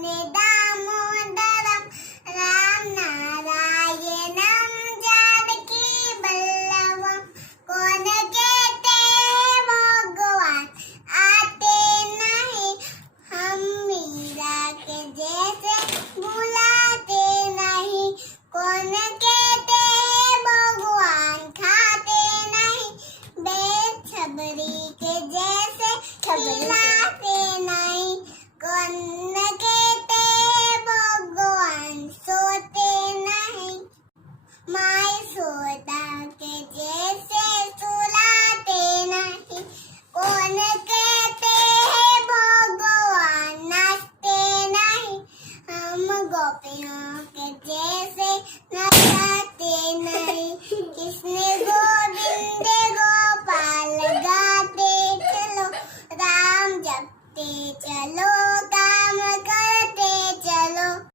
वन्दे दामोदरं राम नारायणं जानकी वल्लभं कौन कहते हैं भगवान आते नहीं हम मीरा के जैसे बुलाते नहीं कौन कहते हैं भगवान खाते नहीं बेसब्री के जैसे खिलाते नहीं कौन कहते हैं भगवान सोते नहीं माय सोता के जैसे सुलाते नहीं कौन कहते हैं भगवान नाचते नहीं हम गोपियों के जैसे नचाते नहीं किसने गोविंद गोपाल गाते चलो राम जपते चलो